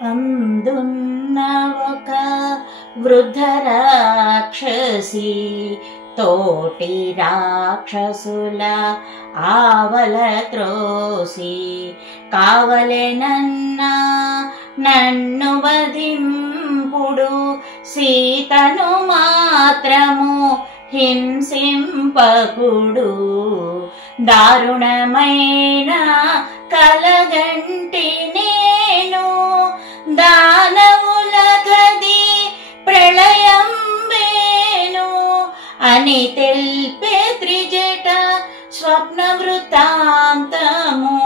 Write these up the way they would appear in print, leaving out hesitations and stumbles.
అందున్న ఒక వృద్ధ రాక్షసి తోటి రాక్షసుల ఆవల త్రోసి కావలెనన్నా నన్ను వధింపుడు సీతను మాత్రము హింసింపకుడు దారుణమైన కలగంటి నేను దానవుల గది ప్రళయం వేను అని తెల్పే త్రిజట స్వప్న వృత్తాంతము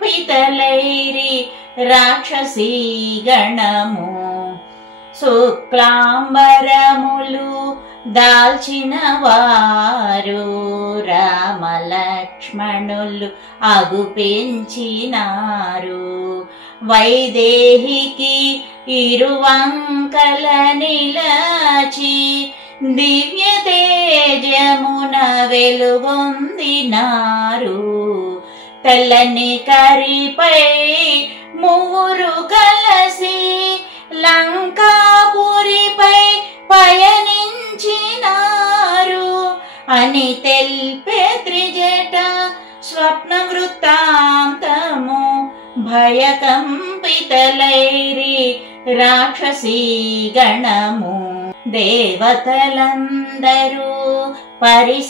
భయకంపితలైరి రాక్షసీ గణము శుక్లాంబరములు దాల్చిన వారు రామలక్ష్మణులు అగుపెంచినారు వైదేహికి ఇరువంకల నిలచి దివ్య తేజమున వెలుగొందినారు తెల్లని కరిపై మూరు కలసి లంకాపురిపై పయనించినారు అని తెల్పే త్రిజట స్వప్న వృత్తాంతము భయకంపితలైరి రాక్షసీ గణము దేవతలందరూ పరిసేవింప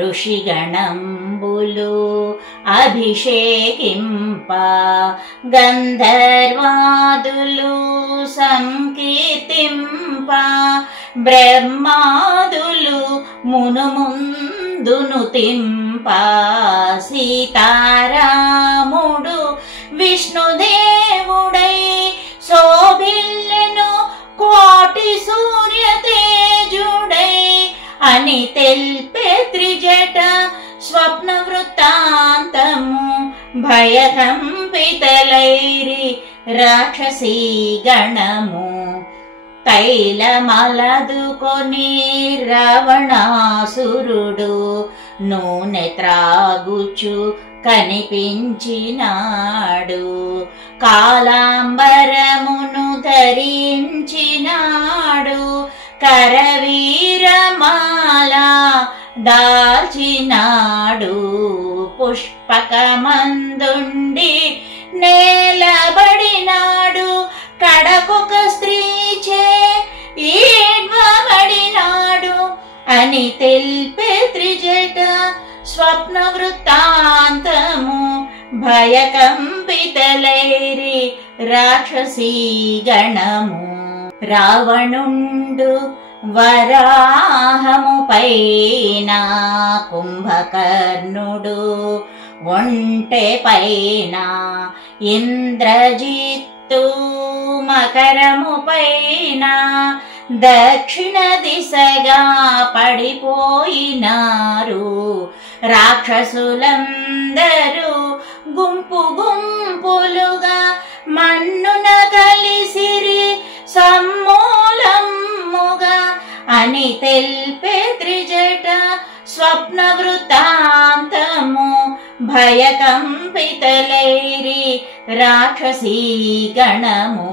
ఋషిగణంబులు అభిషేకింప గంధర్వాదులు సంకీర్తింప బ్రహ్మాదులు మునుముందును తింప సీతారాముడు విష్ణుదేవుడై శోభిల్లెను కోటి సూర్య తేజుడై అని తెల్పే త్రిజట స్వప్న వృత్తాంతము భయకంపితలైరి రాక్షసీ గణము తైలమలదుకొని రావణాసురుడు నూనె త్రాగుచు కనిపించినాడు కాలాంబరమును ధరించినాడు కరవీరమాల దాల్చినాడు పుష్పకమందుండి నేలబడినాడు కడకొక స్త్రీచే ఈడ్వబడినాడు అని తెల్పే త్రిజట స్వప్న వృత్తాంతము భయకంపితలైరి రాక్షసీ గణము రావణుండు వరాహము పైన కుంభకర్ణుడు ఒంటె పైన ఇంద్రజిత్తు మకరము పైన దక్షిణ దిశగా పడిపోయినారు రాక్షసులందరూ గుంపు గుంపులుగా మన్నున కలిసిరి సమ్మూలముగా అని తెల్పే త్రిజట స్వప్న వృత్తాంతము భయకంపితలైరి రాక్షసీ గణము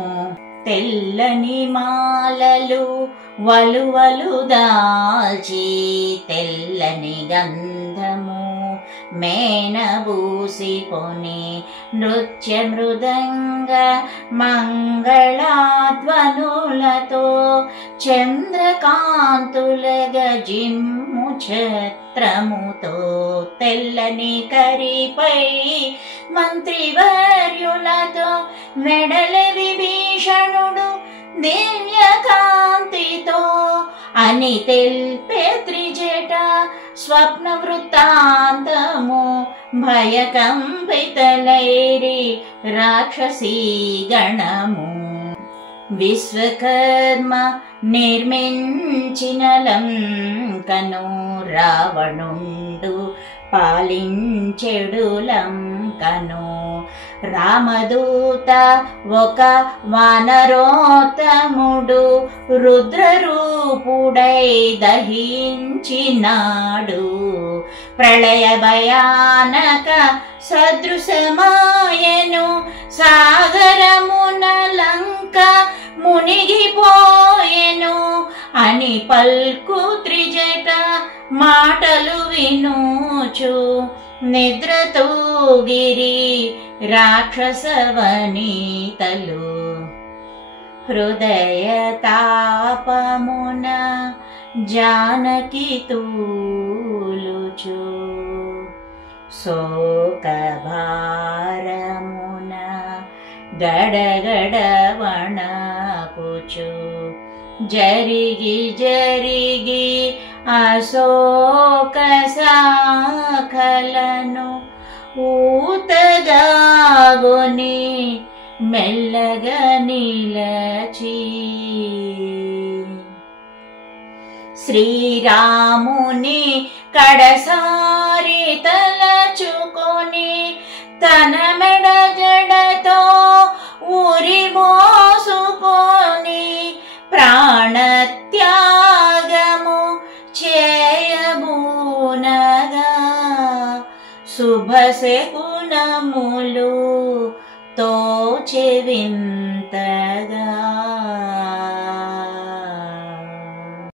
తెల్లని మాలలు వలువలు దాల్చి తెల్లని గంధము మేనబూసికొని నృత్య మృదంగ మంగళాధ్వనులతో చంద్రకాంతుల గజిమ్ము ఛత్రముతో తెల్లని కరిపై మంత్రివర్యులతో వెడల విభీషణుడు దివ్య కాంతితో అని తెల్పే త్రిజట స్వప్న వృత్తాంతము భయకంపితలైరి రాక్షసీ గణము విశ్వకర్మ నిర్మించిన లంకను రావణుండు పాలించెడు లంకను రామదూత ఒక వానరోత్తముడు రుద్రరూపుడై దహించినాడు. ప్రళయ భయానక సదృశమాయను సాగరమున లంక మునిగిపోయెను అని పల్కు త్రిజట మాటలు వినుచు నిద్రతూగిరి రాక్షసవనితలు. హృదయ తాపమున జానకి తూలుచు శోకభారమున గడగడ వణకుచు జరిగి జరిగి అశోక శాఖలను ఊతగాగొని మెల్లగా నిలచి శ్రీరాముని కడసారి తలచుకొని తన మెడ జడతో ఊరి మోసుకొని ప్రాణత్యాగము చేయబూనగా శుభశకునములు తోచె వింతగా.